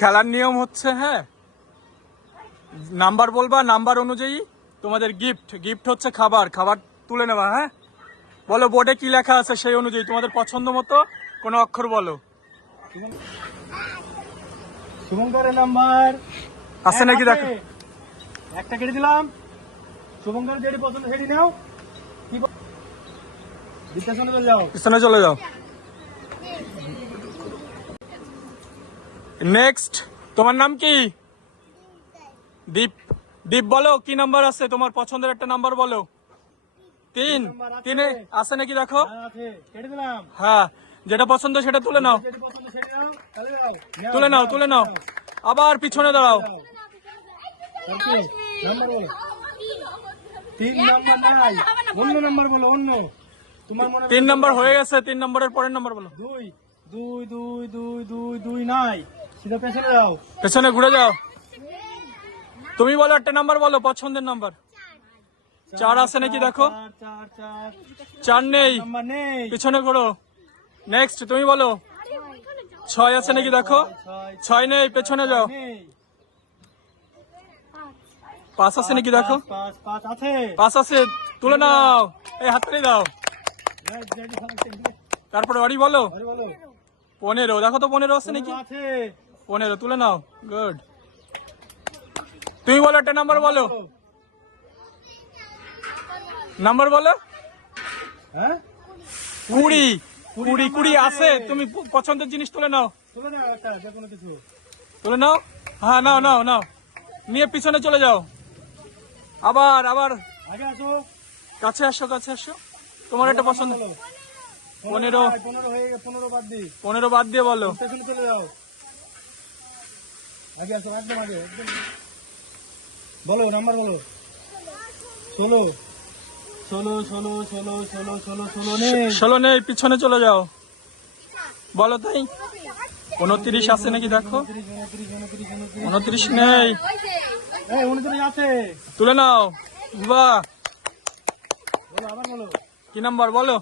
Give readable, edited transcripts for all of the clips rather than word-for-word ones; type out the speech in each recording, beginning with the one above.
খেলার নিয়ম হচ্ছে, হ্যাঁ, নাম্বার বলবা, নাম্বার অনুযায়ী তোমাদের গিফট হচ্ছে খাবার তুলে নেওয়া। হ্যাঁ, বলো বোর্ডে কি লেখা আছে সেই অনুযায়ী তোমাদের পছন্দ মতো কোনো অক্ষর বলো। শুভঙ্করের নাম্বার আছে নাকি দেখো। একটা কেটে দিলাম। শুভঙ্কর যেটি পছন্দ সেটি নাও। পিছনে চলে যাও। নেক্সট, তোমার নাম কি? দীপ। দীপ, বলো কি নাম্বার আছে তোমার পছন্দের একটা নাম্বার বলো। 3। 3 আছে নাকি দেখো। হ্যাঁ, যেটা পছন্দ সেটা তুলে নাও। তুলে নাও। আবার পিছনে দাঁড়াও। 3 নাম্বার হয়ে গেছে। 3 নাম্বারের পরের নাম্বার বলো। 2 নাই, সিধা পেছনে যাও। পেছনে ঘুরে যাও। তুমি বলো একটা নাম্বার বলো, পছন্দের নাম্বার। 4 আছে নাকি দেখো। 4 নেই, পিছনে ঘোরো। নেক্সট, তুমি বলো। 6 আছে নাকি দেখো। 6 নেই, পেছনে যাও। 5 আছে নাকি দেখো। 5 আছে, তুলে নাও। এই হাততালি দাও। তারপরে বাড়ি বলো। 15 দেখো তো, 15 আছে নাকি। 15 তুলে নাও। গুড। তুমি বলো একটা নাম্বার বলো। নাম্বার বলো। 20 20 আছে। তুমি পছন্দের জিনিস তুলে নাও। তুলে নাও। হ্যাঁ, নাও নিয়ে পিছনে চলে যাও। আবার কাছে আসো। তোমার একটা পছন্দ। 15 বাদ দিয়ে বলো। বলো নাম্বার বলো। 16 নেই, পিছনে চলে যাও। বলো তাই। 29 আছে নাকি দেখো। 29 নেই, 29 আছে। তুলে নাও। বাহ, আবার বলো কি নাম্বার বলো।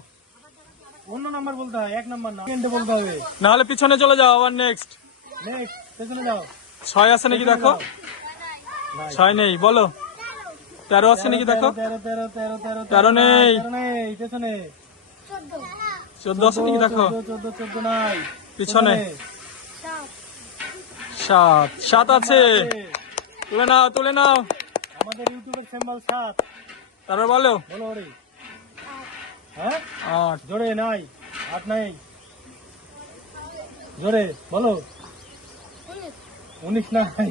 অন্য নাম্বার বলতে হয়, এক নাম্বার না, বলতে হবে। নাহলে পিছনে চলে যাও। আবার নেক্সট। পেছনে যাও। 6 আছে নাকি দেখো। 6 নেই, বলো। 13 আছে নাকি দেখো। 13 নেই, পেছনে। 14 আছে নাকি দেখো। 14 নাই, পিছনে। 7 আছে, তুলে নাও। আমাদের ইউটিউবের সিম্বল 7। তারপর বলো। হ্যাঁ, 8 জোরে নাই, 8 নাই, জোরে বলো। 19 নাই,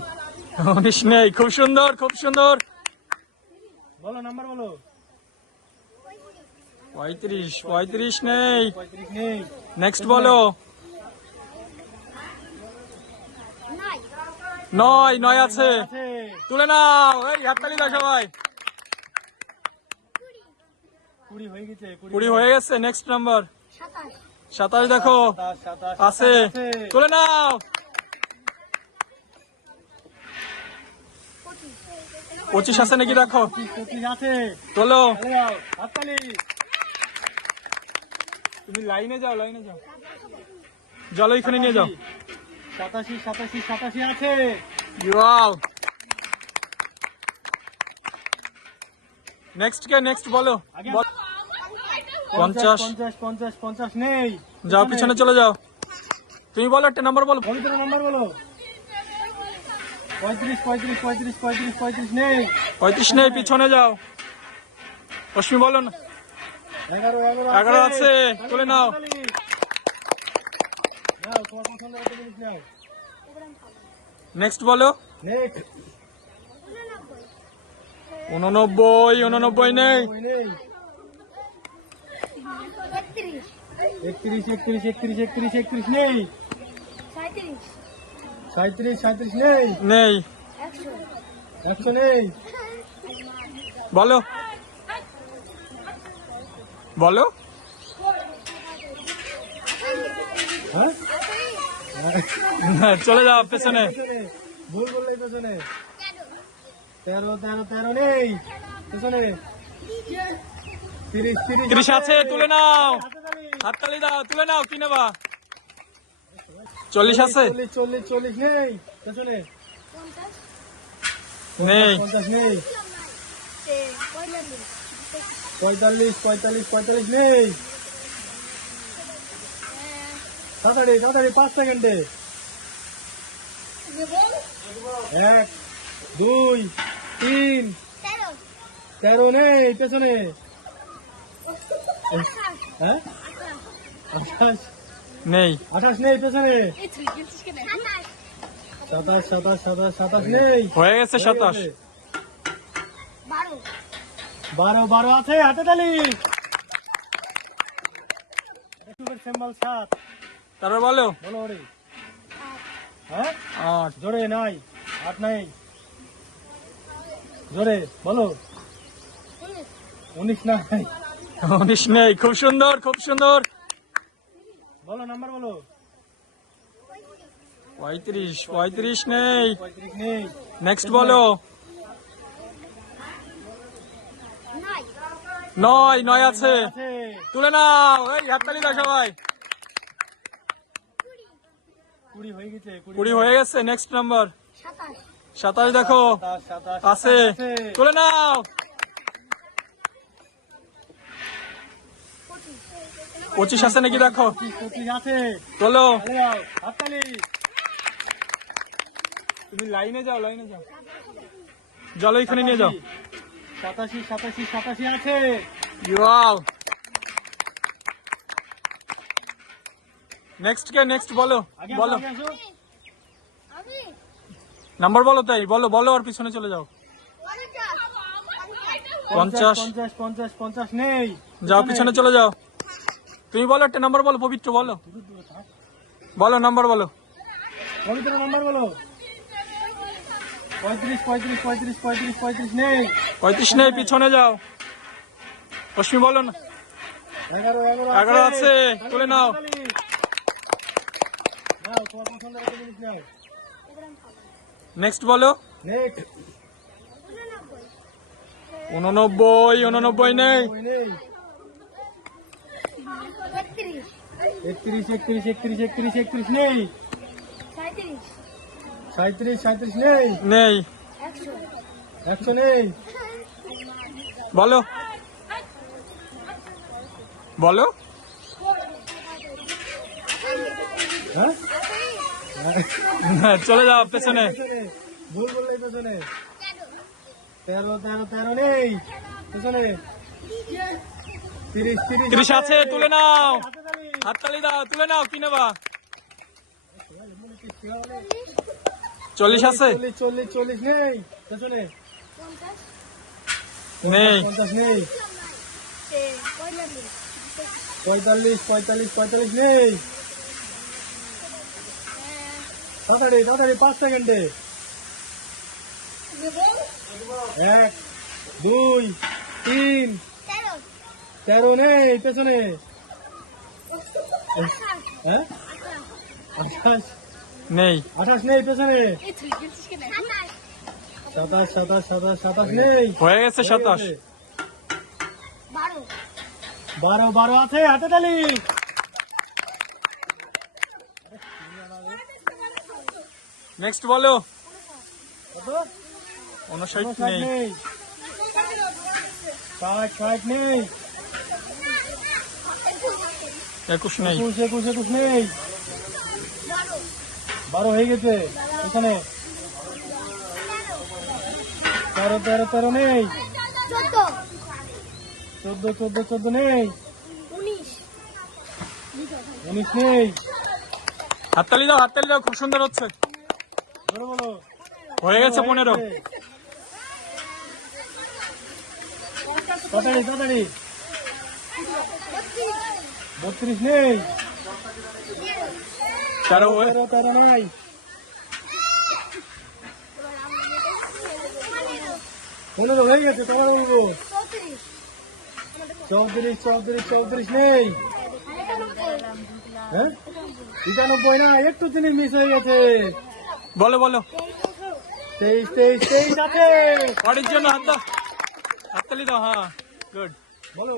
19 নেই। খুব সুন্দর বলো নাম্বার বলো। 35 নেই। 35 নেই। নেক্সট বলো। 9 আছে, তুলে নাও। এই হাততালি দাও সবাই। 20 হয়ে গেছে। নেক্সট নাম্বার 27 দেখো। আছে, তুলে নাও। 25 আছে নাকি দেখো। 25 আছে, তোলো। হাততালি। তুমি লাইনে যাও। জল ওইখানে নিয়ে যাও। 87 আছে। ওয়াও। নেক্সট বলো। 50 নেই, যাও, পিছনে চলে যাও। তুমি বলো একটা নাম্বার বলো। নাম্বার বলো। 35 নেই। 35 নেই, পিছনে যাও। অশ্মি বলো না। 11 আছে, তুলে নাও। নেক্সট বলো। 89 নেই। 31 নেই। 37 নেই। 100 নেই। বলো। চলে যাও পেছনে। ভুল বললে পেছনে। 13 নেই, পেছনে। 30 আছে, তুলে নাও। হাততালি দাও, তুলে নাও। কি নেবা? 40 আছে? 40 40 নেই পেছনে নেই। 50 নেই 45 45 45 নেই তাড়াতাড়ি তাড়াতাড়ি 5 সেকেন্ডে 1 2 3 13 নেই পেছনে হ্যাঁ 28 নেই। 28 নেই পেছনে 27 27 27 27 নেই হয়ে গেছে 27। 12 12 আছে হাতে তালি সিম্বল 7 তারপর বলো। বলো রে হ্যাঁ 8 জোরে নাই 8 নাই জোরে বলো 19 নাই 19 নেই। খুব সুন্দর খুব সুন্দর। বলো নাম্বার বলো 35 35 নেই। 35 নেই নেক্সট বলো। 9 9 আছে। আছে তুলে নাও। এই হাততালি দাও সবাই। 20 হয়ে গেছে 20 হয়ে গেছে। নেক্সট নাম্বার 27 দেখো 27 আছে। তুলে নাও। 25 আছে নাকি দেখো। 25 আছে চলো তালি দাও হাততালি তুমি লাইনে যাও লাইনে যাও। চলো এখানে নিয়ে যাও। 87 87 87 আছে ওয়াও। নেক্সট কে নেক্সট বলো আগে বলো আগে আসো নাম্বার বলো। তাই বলো বলো আর পিছনে চলে যাও। 50 50 50 50 নেই যাও পিছনে চলে যাও। তুমি বলো একটা নাম্বার বলো। পবিত্র বলো বলো নাম্বার বলো। পবিত্র নাম্বার বলো 35 35 35 35 35 নেই 35 নেই। পিছনে যাও। অশ্মি বলো না। 11 11 আছে। তুলে নাও। নাও তোমার পছন্দের একটা জিনিস নাও নেক্সট বলো। নেক্সট 89 89 নেই। ওই নেই 31 31 31 31 31 নেই 37 37 নেই নেই। 100 নেই বলো বলো। হ্যাঁ চলে যাও পেছনে। পেছনে ভুল বললে পেছনে 13 13 13 নেই পেছনে 30 30 30 আছে। তুলে নাও। হাতে তালি হাততালি দাও। তুলে নাও। কি নেবা? 40 আছে 40 40 40 নেই পেছনে নেই। 50 নেই 45 45 45 নেই তাড়াতাড়ি তাড়াতাড়ি 5 সেকেন্ডে 1 2 3 13 নেই পেছনে হ্যাঁ 28 নেই। 28 নেই পেছনে 27 27 27 27 নেই হয়ে গেছে 27। 12 12 আছে হাতে তালি নেক্সট বলো। কত 59 60 নেই। নেই 60 60 নেই 21 নেই। 21 21 21 নেই 12 হয়ে গেছে এখানে 13 13 13 নেই 14 14 14 নেই 19 নেই হাততালি দাও হাততালি দাও। খুব সুন্দর হচ্ছে। বলো বলো হয়ে গেছে 15। তাড়াতাড়ি তাড়াতাড়ি 32 নেই 13 হয়ে 13 13 নাই 15 হয়ে গেছে তোমার বলবো 34 34 34 নেই হ্যাঁ 95 না একটু জিনিস মিস হয়ে গেছে বলো বলো। 23 23 23 আছে বাড়ির জন্য হাত দাও। হাততালি দাও। হ্যাঁ গুড। বলো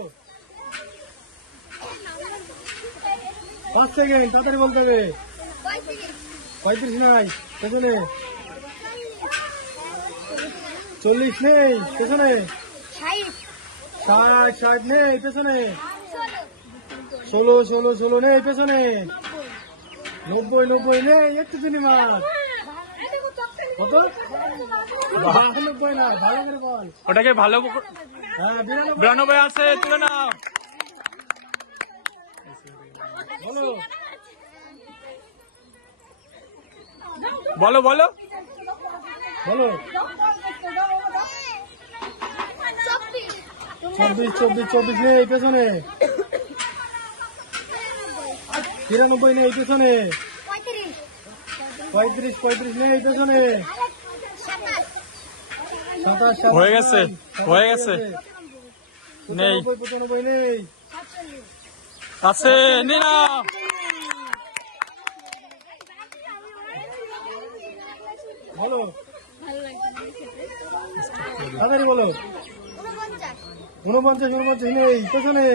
5 সেকেন্ড তাড়াতাড়ি বলতে হবে 35 নাই পেছনে। 40 নেই পেছনে। 60 নেই পেছনে। 16 নেই পেছনে। 90 নেই একটু চিনি মাছ। কত? 92 না, ভালো করে বল। ওটাকে ভালো হ্যাঁ 92 আছে, তুলে নাও। বলো বলো বলো বলো। 24 নেই পেছনে। 93 নেই পেছনে। 35 নেই পেছনে। 27 হয়ে গেছে, হয়ে গেছে। নেই। 95 নেই। আছে, নি না। বলো তাড়াতাড়ি বলো। 49 নেই পেছনে।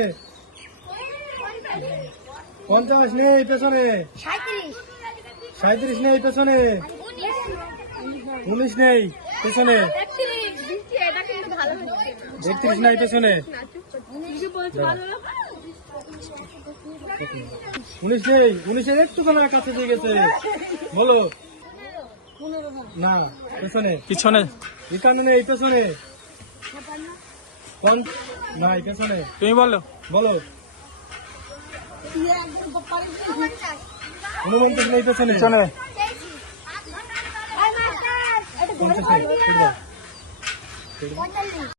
50 নেই পেছনে। 37 নেই পেছনে। 19 নেই পেছনে। 31 নাই পেছনে। 19 নেই। 19 একটু কাছে দিয়ে গেছে। বলো না পেছনে। পিছনে 51 নেই পেছনে। নাই পেছনে। তুমি বলো। বলো 49 নেই পেছনে। পিছনে 50 নেই।